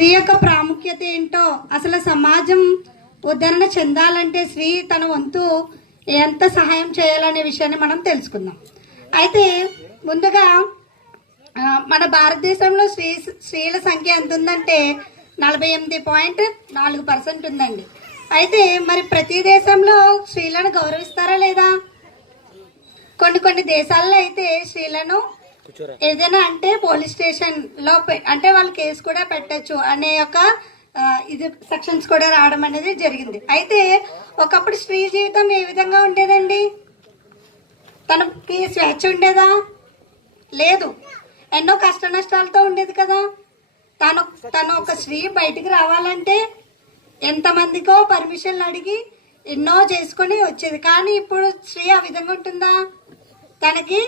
స్త్రీ యొక్క ప్రాముఖ్యత ఏంటో, అసలు సమాజం ఉద్ధరణ చెందాలంటే స్త్రీ తన వంతు ఎంత సహాయం చేయాలనే విషయాన్ని మనం తెలుసుకుందాం. అయితే ముందుగా మన భారతదేశంలో స్త్రీల సంఖ్య ఎంత ఉందంటే 48.4% ఉందండి. అయితే మరి ప్రతి దేశంలో స్త్రీలను గౌరవిస్తారా లేదా? కొన్ని దేశాల్లో అయితే స్త్రీలను ఏదైనా అంటే పోలీస్ స్టేషన్లో అంటే వాళ్ళు కేసు కూడా పెట్టచ్చు అనే ఒక ఇది సెక్షన్స్ కూడా రావడం అనేది జరిగింది. అయితే ఒకప్పుడు స్త్రీ జీవితం ఏ విధంగా ఉండేదండి? తనకి స్వేచ్ఛ ఉండేదా? లేదు. ఎన్నో కష్ట నష్టాలతో ఉండేది కదా. తను ఒక స్త్రీ బయటికి రావాలంటే ఎంతమందికో పర్మిషన్లు అడిగి ఎన్నో చేసుకొని వచ్చేది. కానీ ఇప్పుడు స్త్రీ ఆ విధంగా ఉంటుందా? తనకి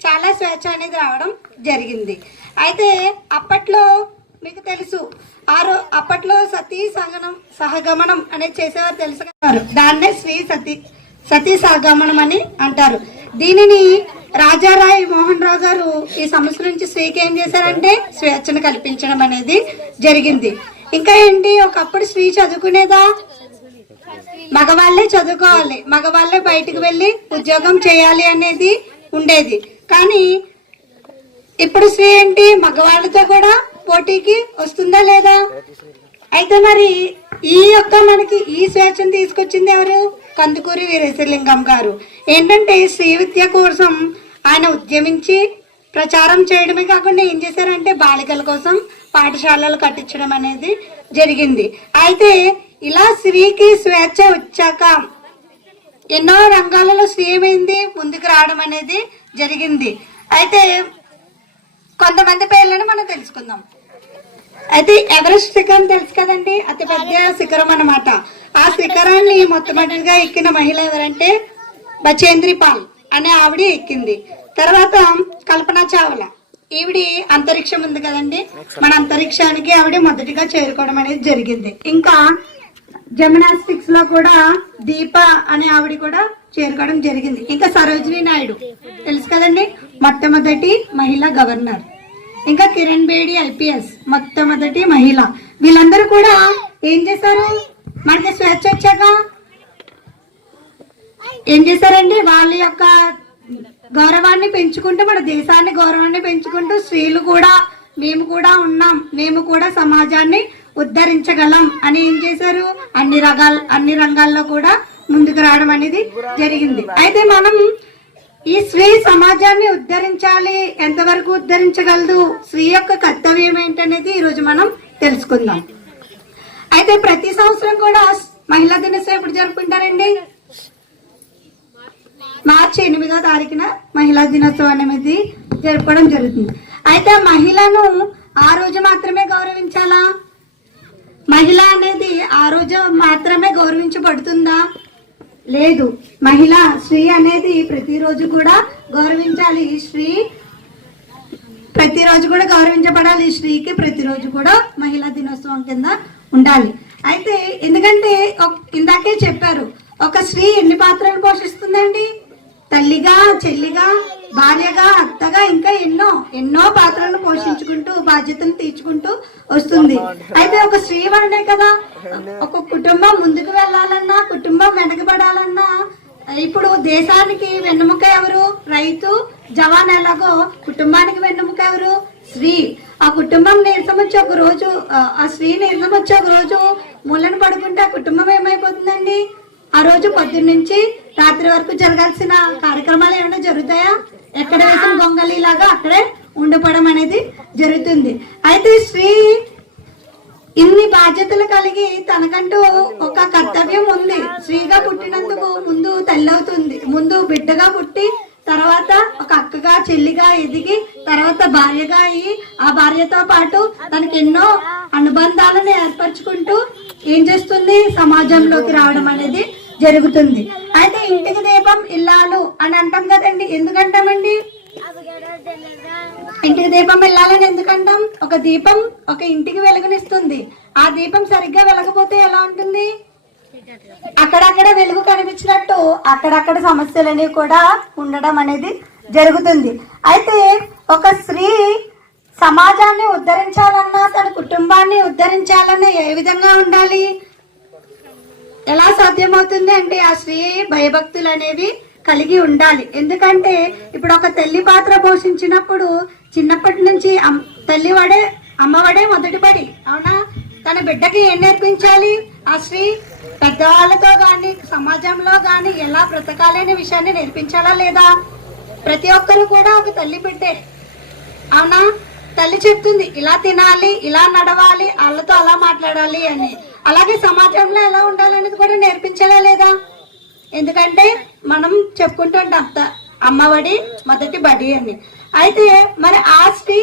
చాలా స్వేచ్ఛ అనేది రావడం జరిగింది. అయితే అప్పట్లో మీకు తెలుసు, అప్పట్లో సహగమనం అనేది చేసేవారు, తెలుసు. దాన్నే సతీ సహగమనం అని అంటారు. దీనిని రాజారాయ్ మోహన్ రావు గారు ఈ సమస్య నుంచి స్త్రీకి ఏం చేశారంటే స్వేచ్ఛను కల్పించడం అనేది జరిగింది. ఇంకా ఏంటి, ఒకప్పుడు స్త్రీ చదువుకునేదా? మగవాళ్ళే చదువుకోవాలి, మగవాళ్ళే బయటకు వెళ్ళి ఉద్యోగం చేయాలి అనేది ఉండేది. కానీ ఇప్పుడు స్త్రీ ఏంటి, మగవాళ్ళతో కూడా పోటీకి వస్తుందా లేదా? అయితే మరి మనకి ఈ స్వేచ్ఛను తీసుకొచ్చింది ఎవరు? కందుకూరి వీరేశలింగం గారు. ఏంటంటే స్త్రీ విద్య కోసం ఆయన ఉద్యమించి ప్రచారం చేయడమే కాకుండా ఏం చేశారంటే బాలికల కోసం పాఠశాలలు కట్టించడం అనేది జరిగింది. అయితే ఇలా స్త్రీకి స్వేచ్ఛ వచ్చాక ఎన్నో రంగాలలో స్త్రీ ఏమైంది, ముందుకు రావడం అనేది జరిగింది. అయితే కొంతమంది పేర్లను మనం తెలుసుకుందాం. అయితే ఎవరెస్ట్ శిఖరం తెలుసు కదండి, అతి పెద్ద శిఖరం అన్నమాట. ఆ శిఖరాన్ని మొట్టమొదటిగా ఎక్కిన మహిళ ఎవరంటే బచేంద్రి పాల్ అనే ఆవిడ ఎక్కింది. తర్వాత కల్పనా చావ్లా, ఈవిడి అంతరిక్షం ఉంది కదండి, మన అంతరిక్షానికి ఆవిడ మొదటిగా చేరుకోవడం అనేది జరిగింది. ఇంకా జిమ్నాస్టిక్స్ లో కూడా దీప అనే ఆవిడ కూడా చేరుకోవడం జరిగింది. ఇంకా సరోజినీ నాయుడు తెలుసు కదండి, మొట్టమొదటి మహిళా గవర్నర్. ఇంకా కిరణ్ బేడి IPS మొట్టమొదటి మహిళ. వీళ్ళందరూ కూడా ఏం చేశారు, మనకి స్వేచ్ఛ వచ్చాక ఏం చేశారండి, వాళ్ళ యొక్క గౌరవాన్ని పెంచుకుంటూ, మన దేశాన్ని గౌరవాన్ని పెంచుకుంటూ స్త్రీలు కూడా మేము కూడా ఉన్నాం, మేము కూడా సమాజాన్ని ఉద్ధరించగలం అని ఏం చేశారు, అన్ని రంగాల్లో కూడా ముందుకు రావడం అనేది జరిగింది. అయితే మనం ఈ స్త్రీ సమాజాన్ని ఉద్ధరించాలి, ఎంతవరకు ఉద్ధరించగలదు, స్త్రీ యొక్క కర్తవ్యం ఏంటనేది ఈరోజు మనం తెలుసుకుందాం. అయితే ప్రతి సంవత్సరం కూడా మహిళా దినోత్సవం ఎప్పుడు జరుపుకుంటారండి? మార్చి 8వ తారీఖున మహిళా దినోత్సవం అనేది జరుపుకోవడం జరుగుతుంది. అయితే మహిళను ఆ రోజు మాత్రమే గౌరవించాలా? మహిళ అనేది ఆ రోజు మాత్రమే గౌరవించబడుతుందా? లేదు. స్త్రీ అనేది ప్రతిరోజు కూడా గౌరవించాలి. స్త్రీ ప్రతిరోజు కూడా గౌరవించబడాలి. స్త్రీకి ప్రతిరోజు కూడా మహిళా దినోత్సవం కింద ఉండాలి. అయితే ఎందుకంటే ఇందాకే చెప్పారు, ఒక స్త్రీ ఎన్ని పాత్రలు పోషిస్తుందండి? తల్లిగా, చెల్లిగా, భార్యగా, అత్తగా, ఇంకా ఎన్నో పాత్రలను పోషించుకుంటూ బాధ్యతను తీర్చుకుంటూ వస్తుంది. అయితే ఒక స్త్రీ వల్లనే కదా ఒక కుటుంబం ముందుకు వెళ్ళాలన్నా, కుటుంబం వెనకబడాలన్నా, ఇప్పుడు దేశానికి వెన్నెముక ఎవరు? రైతు, జవాన్. ఎలాగో కుటుంబానికి వెన్నెముక ఎవరు? స్త్రీ. ఆ కుటుంబం నీరసం వచ్చి ఒక రోజు, ఆ స్త్రీ నీరసం వచ్చి ఒక రోజు మూలను పడుకుంటే ఆ కుటుంబం ఏమైపోతుందండి? ఆ రోజు పొద్దున్న నుంచి రాత్రి వరకు జరగాల్సిన కార్యక్రమాలు ఏమైనా జరుగుతాయా? ఎక్కడ వేసిన గొంగళి లాగా అక్కడే ఉండిపోవడం అనేది జరుగుతుంది. అయితే స్త్రీ ఇన్ని బాధ్యతలు కలిగి తనకంటూ ఒక కర్తవ్యం ఉంది. స్త్రీగా పుట్టినందుకు ముందు తల్లి అవుతుంది, ముందు బిడ్డగా పుట్టి తర్వాత ఒక అక్కగా, చెల్లిగా ఎదిగి తర్వాత భార్యగా అయ్యి, ఆ భార్యతో పాటు తనకి ఎన్నో అనుబంధాలను ఏర్పరచుకుంటూ ఏం చేస్తుంది, సమాజంలోకి రావడం అనేది జరుగుతుంది. అయితే ఇంటికి దీపం ఇల్లాలు అని అంటాం కదండి. ఎందుకంటామండి ఇంటికి దీపం వెళ్ళాలని? ఎందుకంటాం? ఒక దీపం ఒక ఇంటికి వెలుగునిస్తుంది. ఆ దీపం సరిగ్గా వెలగపోతే ఎలా ఉంటుంది? అక్కడక్కడ వెలుగు కనిపించినట్టు అక్కడక్కడ సమస్యలనేవి కూడా ఉండడం అనేది జరుగుతుంది. అయితే ఒక స్త్రీ సమాజాన్ని ఉద్ధరించాలన్నా తన కుటుంబాన్ని ఉద్ధరించాలన్నా ఏ విధంగా ఉండాలి? ఎలా సాధ్యమవుతుంది అంటే ఆ స్త్రీ భయభక్తులు అనేవి కలిగి ఉండాలి. ఎందుకంటే ఇప్పుడు ఒక తల్లి పాత్ర పోషించినప్పుడు చిన్నప్పటి నుంచి తల్లివాడే అమ్మవాడే మొదటి పడి, అవునా? తన బిడ్డకి ఏం నేర్పించాలి? ఆ స్త్రీ పెద్దవాళ్ళతో కానీ సమాజంలో కానీ ఎలా బ్రతకాలనే విషయాన్ని నేర్పించాలా లేదా? ప్రతి ఒక్కరు కూడా ఒక తల్లి బిడ్డే, అవునా? తల్లి చెప్తుంది ఇలా తినాలి, ఇలా నడవాలి, వాళ్ళతో అలా మాట్లాడాలి అని. అలాగే సమాజంలో ఎలా ఉండాలనేది కూడా నేర్పించాలా లేదా? ఎందుకంటే మనం చెప్పుకుంటుంటాం అమ్మఒడి మొదటి బడి అని. అయితే మరి ఆ స్త్రీ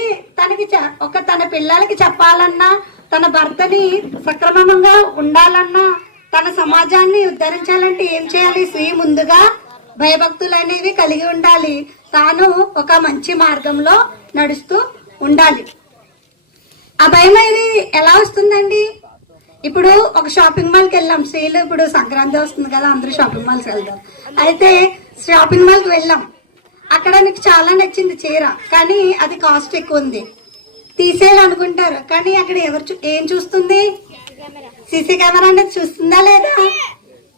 తన పిల్లలకి చెప్పాలన్నా, తన భర్తని సక్రమంగా ఉండాలన్నా, తన సమాజాన్ని ఉద్ధరించాలంటే ఏం చేయాలి? స్త్రీ ముందుగా భయభక్తులు అనేవి కలిగి ఉండాలి. తాను ఒక మంచి మార్గంలో నడుస్తూ ఉండాలి. ఆ భయం అనేది ఎలా వస్తుందండి? ఇప్పుడు ఒక షాపింగ్ మాల్కి వెళ్ళాం, స్త్రీలు ఇప్పుడు సంక్రాంతి వస్తుంది కదా, అందరూ షాపింగ్ మాల్కి వెళ్దాం. అయితే షాపింగ్ మాల్కి వెళ్ళాం, అక్కడ నీకు చాలా నచ్చింది చీర, కానీ అది కాస్ట్ ఎక్కువ ఉంది, తీసేయాలనుకుంటారు. కానీ అక్కడ ఏం చూస్తుంది? సీసీ కెమెరా అనేది చూస్తుందా లేదా?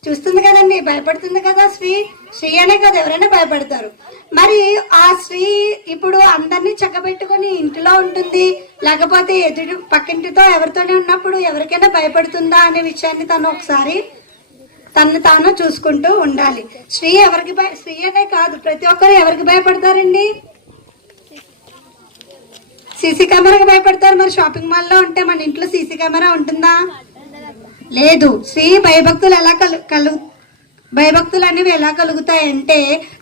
చూస్తుంది కదండి, భయపడుతుంది కదా. స్త్రీ అనే కదా, ఎవరైనా భయపడతారు. మరి ఆ స్త్రీ ఇప్పుడు అందరినీ చక్కబెట్టుకుని ఇంటిలో ఉంటుంది, లేకపోతే పక్కింటితో ఎవరితోనే ఉన్నప్పుడు ఎవరికైనా భయపడుతుందా అనే విషయాన్ని తను ఒకసారి తను తాను చూసుకుంటూ ఉండాలి. స్త్రీ అనే కాదు, ప్రతి ఒక్కరు ఎవరికి భయపడతారండి? సీసీ కెమెరాకి భయపడతారు. మరి షాపింగ్ మాల్లో ఉంటే మన ఇంట్లో సీసీ కెమెరా ఉంటుందా? లేదు. స్త్రీ భయభక్తులు అనేవి ఎలా కలుగుతాయంటే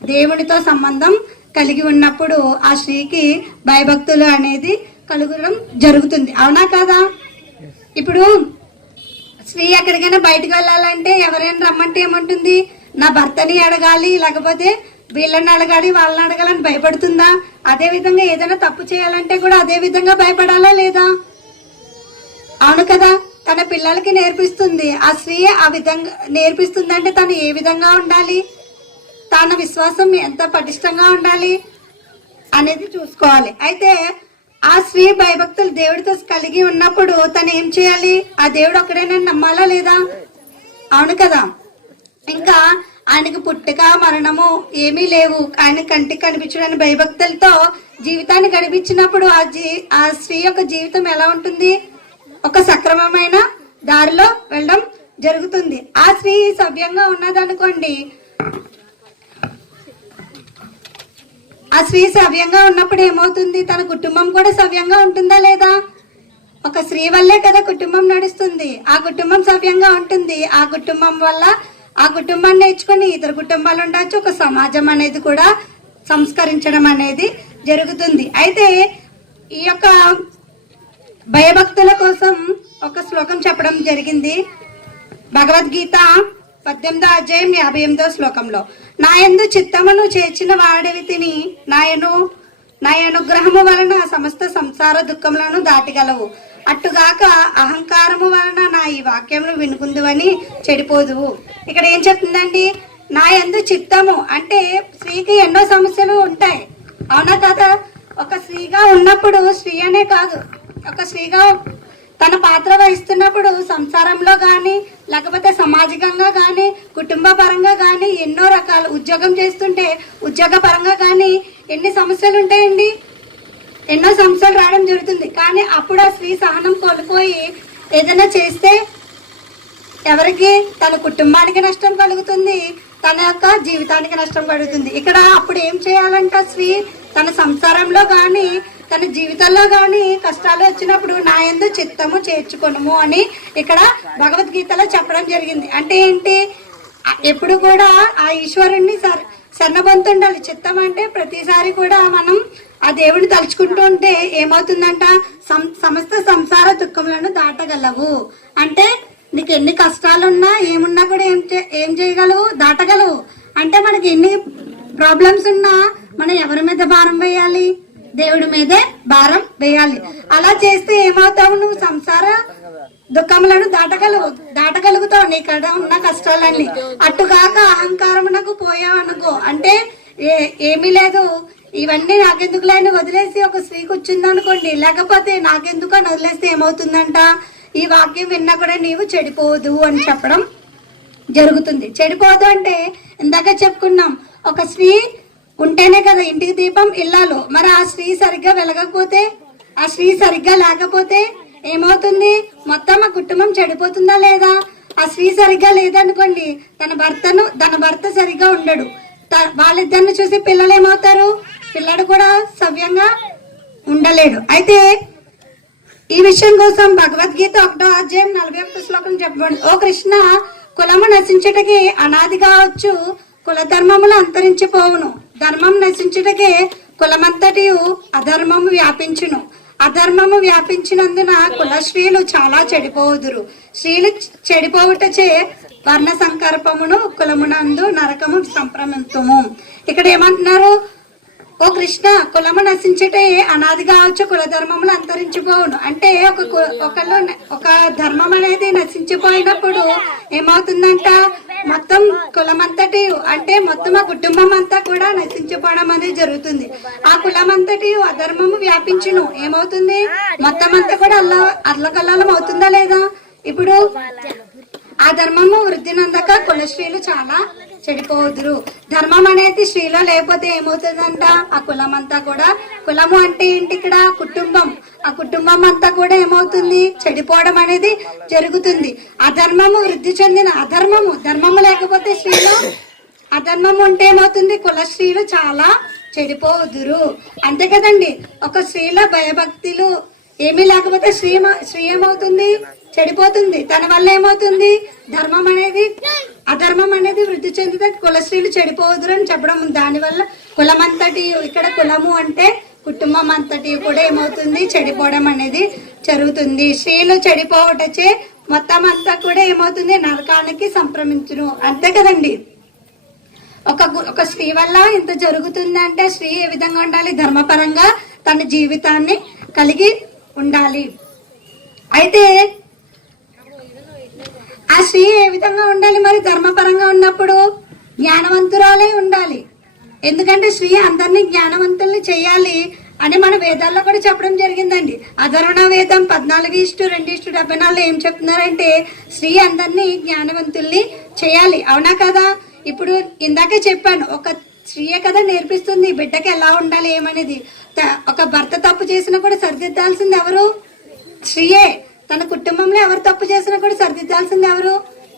దేవునితో సంబంధం కలిగి ఉన్నప్పుడు ఆ స్త్రీకి భయభక్తులు అనేది కలగడం జరుగుతుంది, అవునా కాదా? ఇప్పుడు స్త్రీ ఎక్కడికైనా బయటకు వెళ్ళాలంటే ఎవరైనా రమ్మంటే ఏమంటుంది? నా భర్తని అడగాలి, లేకపోతే వీళ్ళని అడగాలి, వాళ్ళని అడగాలని భయపడుతుందా? అదే విధంగా ఏదైనా తప్పు చేయాలంటే కూడా అదే విధంగా భయపడాలా లేదా? అవును కదా. తన పిల్లలకి నేర్పిస్తుంది. ఆ స్త్రీ ఆ విధంగా నేర్పిస్తుంది అంటే తను ఏ విధంగా ఉండాలి, తన విశ్వాసం ఎంత పటిష్టంగా ఉండాలి అనేది చూసుకోవాలి. అయితే ఆ స్త్రీ భయభక్తులు దేవుడితో కలిగి ఉన్నప్పుడు తను ఏం చేయాలి? ఆ దేవుడు ఒక్కడేనా నమ్మాలా లేదా? అవును కదా. ఇంకా ఆయనకి పుట్టుక మరణము ఏమీ లేవు, ఆయన కంటికి కనిపించడానికి భయభక్తులతో జీవితాన్ని గడిపించినప్పుడు ఆ స్త్రీ యొక్క జీవితం ఎలా ఉంటుంది? ఒక సక్రమమైన దారిలో వెళ్ళడం జరుగుతుంది. ఆ స్త్రీ సవ్యంగా ఉన్నదనుకోండి, ఆ స్త్రీ సవ్యంగా ఉన్నప్పుడు ఏమవుతుంది? తన కుటుంబం కూడా సవ్యంగా ఉంటుందా లేదా? ఒక స్త్రీ వల్లే కదా కుటుంబం నడుస్తుంది. ఆ కుటుంబం సవ్యంగా ఉంటుంది. ఆ కుటుంబం వల్ల ఆ కుటుంబాన్ని నేర్చుకుని ఇతర కుటుంబాలు ఉండొచ్చు. ఒక సమాజం అనేది కూడా సంస్కరించడం అనేది జరుగుతుంది. అయితే ఈ యొక్క భయభక్తుల కోసం ఒక శ్లోకం చెప్పడం జరిగింది. భగవద్గీత 18వ అధ్యాయం 58వ శ్లోకంలో, నాయందు చిత్తమును చేర్చిన వాడవి తిని నా అనుగ్రహము వలన సమస్త సంసార దుఃఖములను దాటిగలవు, అట్టుగాక అహంకారము వలన నా ఈ వాక్యమును వినుకుందువని చెడిపోదువు. ఇక్కడ ఏం చెప్తుందండి? నా యందు చిత్తము అంటే స్త్రీకి ఎన్నో సమస్యలు ఉంటాయి, అవునా కదా. ఒక స్త్రీగా ఉన్నప్పుడు, స్త్రీ అనే కాదు, ఒక స్త్రీగా తన పాత్ర వహిస్తున్నప్పుడు సంసారంలో కానీ, లేకపోతే సామాజికంగా కానీ, కుటుంబ పరంగా కానీ, ఎన్నో రకాల ఉద్యోగం చేస్తుంటే ఉద్యోగ పరంగా కానీ ఎన్ని సమస్యలు ఉంటాయండి? ఎన్నో సమస్యలు రావడం జరుగుతుంది. కానీ అప్పుడు ఆ స్త్రీ సహనం కోల్పోయి ఏదైనా చేస్తే ఎవరికి? తన కుటుంబానికి నష్టం కలుగుతుంది, తన యొక్క జీవితానికి నష్టం కలుగుతుంది. ఇక్కడ అప్పుడు ఏం చేయాలంట? స్త్రీ తన సంసారంలో కానీ తన జీవితంలో కానీ కష్టాలు వచ్చినప్పుడు నా యందు చిత్తము చేర్చుకొనుము అని ఇక్కడ భగవద్గీతలో చెప్పడం జరిగింది. అంటే ఏంటి? ఎప్పుడు కూడా ఆ ఈశ్వరుణ్ణి శరణబంతుండాలి. చిత్తం అంటే ప్రతిసారి కూడా మనం ఆ దేవుడిని తలుచుకుంటూ ఉంటే ఏమవుతుందంట? సమస్త సంసార దుఃఖములను దాటగలవు. అంటే నీకు ఎన్ని కష్టాలున్నా ఏమున్నా కూడా ఏం చేయగలవు? దాటగలవు. అంటే మనకి ఎన్ని ప్రాబ్లమ్స్ ఉన్నా మనం ఎవరి మీద భారం వేయాలి? దేవుడి మీదే భారం వేయాలి. అలా చేస్తే ఏమవుతావు? నువ్వు సంసార దుఃఖములను దాటగలుగుతావు, నీ కడ ఉన్న కష్టాలన్నీ. అట్టుగాక అహంకారమునకు పోయావు అనుకో, అంటే ఏమీ లేదు, ఇవన్నీ నాకెందుకులే అని వదిలేసి ఒక స్త్రీ కూర్చుంది అనుకోండి, లేకపోతే నాకెందుకు అని వదిలేస్తే ఏమవుతుందంట, ఈ వాక్యం విన్నా కూడా నీవు చెడిపోదు అని చెప్పడం జరుగుతుంది. చెడిపోదు అంటే ఇందాక చెప్పుకున్నాం, ఒక స్త్రీ ఉంటేనే కదా ఇంటికి దీపం ఇల్లాలు. మరి ఆ స్త్రీ సరిగ్గా వెలగకపోతే, ఆ స్త్రీ సరిగ్గా లేకపోతే ఏమవుతుంది, మొత్తం ఆ కుటుంబం చెడిపోతుందా లేదా? ఆ స్త్రీ సరిగ్గా లేదనుకోండి, తన భర్త సరిగ్గా ఉండడు, వాళ్ళిద్దరిని చూసి పిల్లలు ఏమవుతారు, పిల్లడు కూడా సవ్యంగా ఉండలేడు. అయితే ఈ విషయం కోసం భగవద్గీత 1వ అధ్యాయం 41వ శ్లోకం చెప్పండి. ఓ కృష్ణ, కులము నశించుటకి అనాది కావచ్చు, కుల ధర్మములు అంతరించిపోవును. ధర్మం నశించుటకే కులమంతటి అధర్మము వ్యాపించును. అధర్మము వ్యాపించినందున కుల స్త్రీలు చాలా చెడిపోవుదురు. స్త్రీలు చెడిపోవుటచే వర్ణ సంకల్పమును కులమునందు నరకము సంప్రమితము. ఇక్కడ ఏమంటున్నారు, ఓ కృష్ణ, కులము నశించుటే అనాది కావచ్చు, కుల ధర్మములు అంతరించిపోవును. అంటే ఒక ధర్మం అనేది నశించిపోయినప్పుడు ఏమవుతుందంట, మొత్తం కులమంతటి అంటే మొత్తం ఆ కుటుంబం అంతా కూడా నశించిపోవడం అనేది జరుగుతుంది. ఆ కులమంతటి అధర్మము వ్యాపించును. ఏమవుతుంది, మొత్తం అంతా కూడా అల్లకల్లాలం అవుతుందా లేదా? ఇప్పుడు ఆ ధర్మము వృద్ధి నందక కుల స్త్రీలు చాలా చెడిపోదురు. ధర్మం అనేది స్త్రీలో లేకపోతే ఏమవుతుందంట, ఆ కులం అంతా కూడా, కులము అంటే ఏంటి ఇక్కడ, కుటుంబం, ఆ కుటుంబం అంతా కూడా ఏమవుతుంది, చెడిపోవడం అనేది జరుగుతుంది. అధర్మము వృద్ధి చెందిన ధర్మము లేకపోతే స్త్రీలో అధర్మము ఉంటే ఏమవుతుంది, కుల స్త్రీలు చాలా చెడిపోదురు. అంతే కదండి. ఒక స్త్రీలో భయభక్తులు ఏమీ లేకపోతే స్త్రీ ఏమవుతుంది, చెడిపోతుంది. తన వల్ల ఏమవుతుంది, అధర్మం అనేది వృద్ధి చెందితే కుల స్త్రీలు చెడిపోదురు అని చెప్పడం. దానివల్ల కులమంతటి, ఇక్కడ కులము అంటే కుటుంబం అంతటి కూడా ఏమవుతుంది, చెడిపోవడం అనేది జరుగుతుంది. స్త్రీలు చెడిపోవటచే మొత్తం అంతా కూడా ఏమవుతుంది, నరకానికి సంక్రమించును. అంతే కదండి. ఒక స్త్రీ వల్ల ఇంత జరుగుతుంది అంటే స్త్రీ ఏ విధంగా ఉండాలి, ధర్మపరంగా తన జీవితాన్ని కలిగి ఉండాలి. అయితే ఆ స్త్రీ ఏ విధంగా ఉండాలి, మరి ధర్మపరంగా ఉన్నప్పుడు జ్ఞానవంతురాలే ఉండాలి. ఎందుకంటే స్త్రీ అందరినీ జ్ఞానవంతుల్ని చేయాలి అని మన వేదాల్లో కూడా చెప్పడం జరిగిందండి. అధర్వణ వేదం 14:2:74 ఏం చెప్తున్నారంటే, స్త్రీ అందరినీ జ్ఞానవంతుల్ని చేయాలి. అవునా కదా? ఇప్పుడు ఇందాకే చెప్పాను, ఒక స్త్రీయే కదా నేర్పిస్తుంది బిడ్డకి ఎలా ఉండాలి ఏమనేది. ఒక భర్త తప్పు చేసినా కూడా సరిదిద్దాల్సింది ఎవరు, స్త్రీయే. తన కుటుంబంలో ఎవరు తప్పు చేసినా కూడా సరిదిద్దాల్సింది ఎవరు,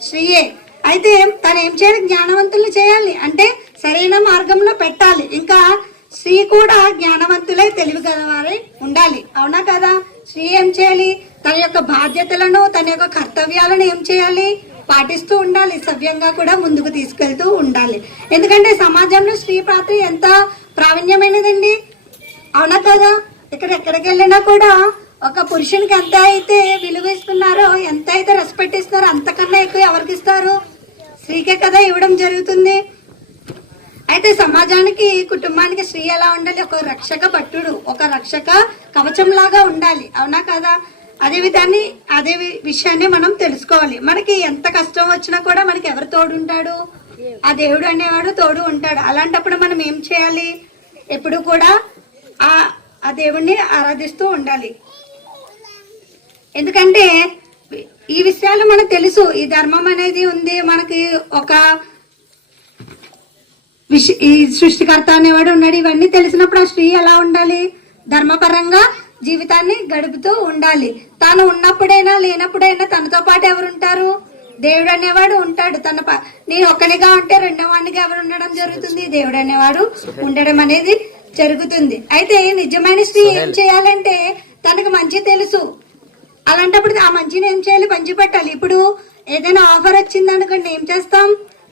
స్త్రీయే. అయితే తను ఏం చేయాలి, జ్ఞానవంతుల్ని చేయాలి, అంటే సరైన మార్గంలో పెట్టాలి. ఇంకా స్త్రీ కూడా జ్ఞానవంతులై తెలివి గలవారై ఉండాలి. అవునా కదా? స్త్రీ ఏం చేయాలి, తన యొక్క బాధ్యతలను, తన యొక్క కర్తవ్యాలను ఏం చేయాలి, పాటిస్తూ ఉండాలి. సవ్యంగా కూడా ముందుకు తీసుకెళ్తూ ఉండాలి. ఎందుకంటే సమాజంలో స్త్రీ పాత్ర ఎంత ప్రావీణ్యమైనదండి. అవునా కదా? ఎక్కడికి వెళ్ళినా కూడా ఒక పురుషునికి ఎంత అయితే విలువ ఇస్తున్నారో, ఎంత అయితే రెస్పెక్ట్ ఇస్తున్నారో, అంతకన్నా ఎక్కువ ఎవరికి ఇస్తారు, స్త్రీకే కదా ఇవ్వడం జరుగుతుంది. అయితే సమాజానికి, కుటుంబానికి స్త్రీ ఎలా ఉండాలి, ఒక రక్షక భటుడు, ఒక రక్షక కవచం లాగా ఉండాలి. అవునా కదా? అదే విషయాన్ని మనం తెలుసుకోవాలి. మనకి ఎంత కష్టం వచ్చినా కూడా మనకి ఎవరు తోడు ఉంటాడు, ఆ దేవుడు అనేవాడు తోడు ఉంటాడు. అలాంటప్పుడు మనం ఏం చేయాలి, ఎప్పుడు కూడా ఆ దేవుణ్ణి ఆరాధిస్తూ ఉండాలి. ఎందుకంటే ఈ విషయాలు మనకు తెలుసు, ఈ ధర్మం అనేది ఉంది మనకి, ఈ సృష్టికర్త అనేవాడు ఉన్నాడు. ఇవన్నీ తెలిసినప్పుడు ఆ స్త్రీ ఎలా ఉండాలి, ధర్మపరంగా జీవితాన్ని గడుపుతూ ఉండాలి. తాను ఉన్నప్పుడైనా లేనప్పుడైనా తనతో పాటు ఎవరుంటారు, దేవుడు అనేవాడు ఉంటాడు. నేను ఒక్కనిగా ఉంటే రెండో వాడిగా ఎవరు ఉండడం జరుగుతుంది, దేవుడు అనేవాడు ఉండడం అనేది జరుగుతుంది. అయితే నిజమైన స్త్రీ ఏం చేయాలంటే, తనకు మంచి తెలుసు, అలాంటప్పుడు ఆ మంచిని ఏం చేయాలి, పంచిపెట్టాలి. ఇప్పుడు ఏదైనా ఆఫర్ వచ్చింది అనుకోండి, ఏం చేస్తాం,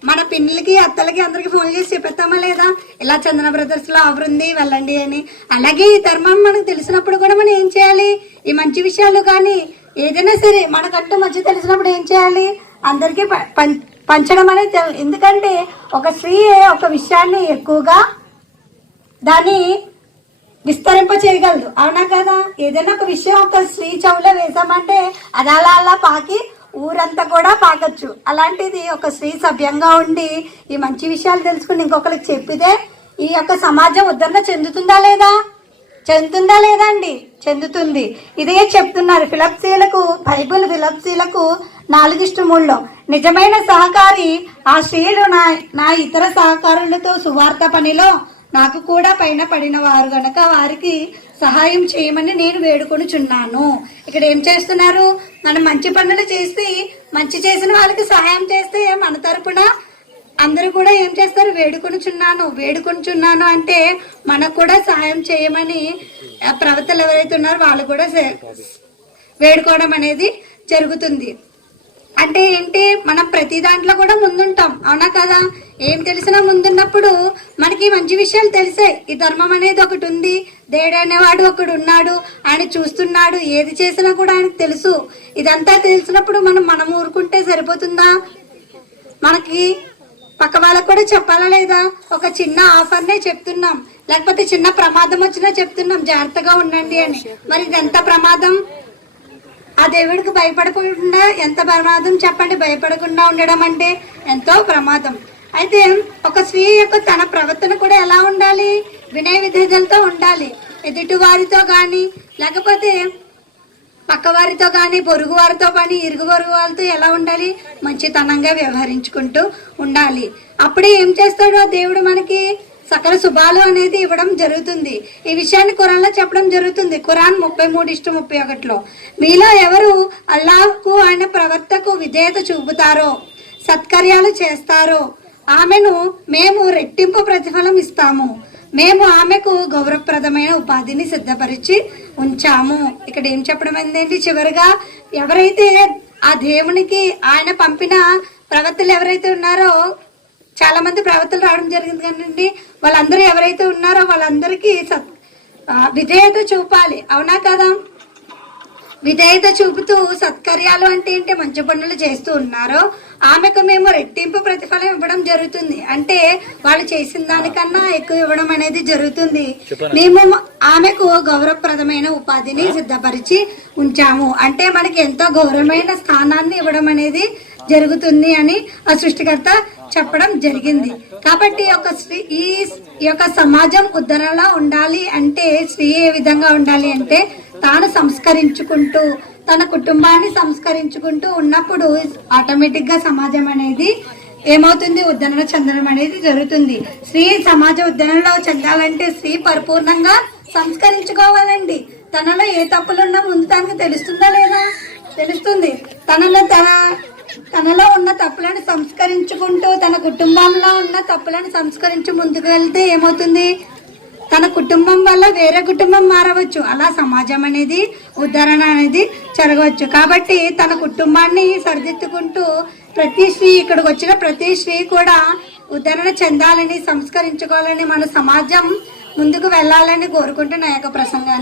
మన పిల్లలకి, అత్తలకి, అందరికి ఫోన్ చేసి చెప్పేస్తామా లేదా, ఇలా చందన బ్రదర్స్ లో ఆఫర్ ఉంది వెళ్ళండి అని. అలాగే ఈ ధర్మం మనకు తెలిసినప్పుడు కూడా మనం ఏం చేయాలి, ఈ మంచి విషయాలు కానీ ఏదైనా సరే మనకంటూ మంచి తెలిసినప్పుడు ఏం చేయాలి, అందరికీ పంచడం అనేది. ఎందుకంటే ఒక స్త్రీ ఒక విషయాన్ని ఎక్కువగా దాన్ని విస్తరింప చేయగలదు. అవునా కదా? ఏదైనా ఒక విషయం ఒక స్త్రీ చెవులో వేసామంటే అది అలా పాకి ఊరంతా కూడా పాకచ్చు. అలాంటిది ఒక స్త్రీ సభ్యంగా ఉండి ఈ మంచి విషయాలు తెలుసుకుని ఇంకొకరికి చెప్పితే ఈ యొక్క సమాజం ఉద్ధరణ చెందుతుందా లేదా? చెందుతుందా లేదా అండి? చెందుతుంది. ఇదే చెప్తున్నారు ఫిలిప్పీలకు, బైబిల్ ఫిలిప్పీలకు 4:3లో నిజమైన సహకారి ఆ స్త్రీలు నా ఇతర సహకారులతో సువార్త పనిలో నాకు కూడా పైన పడిన వారు గనక వారికి సహాయం చేయమని నేను వేడుకొనుచున్నాను. ఇక్కడ ఏం చేస్తున్నారు? మనం మంచి పనులు చేసి మంచి చేసిన వాళ్ళకి సహాయం చేస్తే మన తరపున అందరూ కూడా ఏం చేస్తారు? వేడుకొనుచున్నాను అంటే మనకు కూడా సహాయం చేయమని ప్రవక్తలు ఎవరైతే ఉన్నారో వాళ్ళు కూడా వేడుకోవడం అనేది జరుగుతుంది. అంటే ఏంటి? మనం ప్రతి దాంట్లో కూడా ముందుంటాం, అవునా కదా? ఏం తెలిసినా ముందున్నప్పుడు మనకి మంచి విషయాలు తెలిసాయి. ఈ ధర్మం అనేది ఒకటి ఉంది, దేవుడు అనేవాడు ఒకడు ఉన్నాడు, ఆయన చూస్తున్నాడు, ఏది చేసినా కూడా ఆయనకు తెలుసు. ఇదంతా తెలిసినప్పుడు మనం ఊరుకుంటే సరిపోతుందా? మనకి పక్క వాళ్ళకు కూడా చెప్పాలా లేదా? ఒక చిన్న ఆఫర్నే చెప్తున్నాం, లేకపోతే చిన్న ప్రమాదం వచ్చినా చెప్తున్నాం జాగ్రత్తగా ఉండండి అని. మరి ఇది ఎంత ప్రమాదం? ఆ దేవుడికి భయపడకుండా ఎంత ప్రమాదం చెప్పండి. భయపడకుండా ఉండడం అంటే ఎంతో ప్రమాదం. అయితే ఒక స్త్రీ యొక్క తన ప్రవర్తన కూడా ఎలా ఉండాలి? వినయ విధేయతలతో ఉండాలి. ఎదుటి వారితో కానీ, లేకపోతే పక్క వారితో కానీ, పొరుగు వారితో కానీ, ఇరుగు పొరుగు వారితో ఎలా ఉండాలి? మంచితనంగా వ్యవహరించుకుంటూ ఉండాలి. అప్పుడే ఏం చేస్తాడో దేవుడు మనకి సకల శుభాలు అనేది ఇవ్వడం జరుగుతుంది. ఈ విషయాన్ని ఖురాన్లో చెప్పడం జరుగుతుంది. ఖురాన్ 33:31లో మీలో ఎవరు అల్లాహ్కు, ఆయన ప్రవక్తకు విధేయత చూపుతారో, సత్కార్యాలు చేస్తారో ఆమెను మేము రెట్టింపు ప్రతిఫలం ఇస్తాము. మేము ఆమెకు గౌరవప్రదమైన ఉపాధిని సిద్ధపరిచి ఉంచాము. ఇక్కడ ఏం చెప్పడం ఏంటి? చివరిగా ఎవరైతే ఆ దేవునికి ఆయన పంపిన ప్రవక్తలు ఎవరైతే ఉన్నారో, చాలా మంది ప్రవక్తలు రావడం జరిగింది కదండి, వాళ్ళందరూ ఎవరైతే ఉన్నారో వాళ్ళందరికీ విధేయత చూపాలి, అవునా కదా? విధేయత చూపుతూ సత్కార్యాలు అంటే ఏంటి? మంచి పనులు చేస్తూ ఉన్నారో ఆమెకు మేము రెట్టింపు ప్రతిఫలం ఇవ్వడం జరుగుతుంది. అంటే వాళ్ళు చేసిన దానికన్నా ఎక్కువ ఇవ్వడం అనేది జరుగుతుంది. మేము ఆమెకు గౌరవప్రదమైన ఉపాధిని సిద్ధపరిచి ఉంచాము. అంటే మనకి ఎంతో గౌరవమైన స్థానాన్ని ఇవ్వడం అనేది జరుగుతుంది అని ఆ సృష్టికర్త చెప్పడం జరిగింది. కాబట్టి ఈ యొక్క సమాజం ఉద్ధరణలా ఉండాలి అంటే స్త్రీ ఏ విధంగా ఉండాలి అంటే తాను సంస్కరించుకుంటూ, తన కుటుంబాన్ని సంస్కరించుకుంటూ ఉన్నప్పుడు ఆటోమేటిక్ గా సమాజం అనేది ఏమవుతుంది? ఉద్ధరణ చెందడం అనేది జరుగుతుంది. స్త్రీ సమాజ ఉద్ధరణలో చెందాలంటే స్త్రీ పరిపూర్ణంగా సంస్కరించుకోవాలండి. తనలో ఏ తప్పులున్నా ముందు తనకు తెలుస్తుందా లేదా? తెలుస్తుంది. తనలో ఉన్న తప్పులను సంస్కరించుకుంటూ, తన కుటుంబంలో ఉన్న తప్పులను సంస్కరించి ముందుకు వెళ్తే ఏమవుతుంది? తన కుటుంబం వల్ల వేరే కుటుంబం మారవచ్చు. అలా సమాజం అనేది ఉద్ధరణ అనేది జరగవచ్చు. కాబట్టి తన కుటుంబాన్ని సరిదిద్దుకుంటూ ప్రతి స్త్రీ, ఇక్కడికి వచ్చిన ప్రతి స్త్రీ కూడా ఉద్ధరణ చెందాలని, సంస్కరించుకోవాలని, మన సమాజం ముందుకు వెళ్ళాలని కోరుకుంటూ నా యొక్క ప్రసంగాన్ని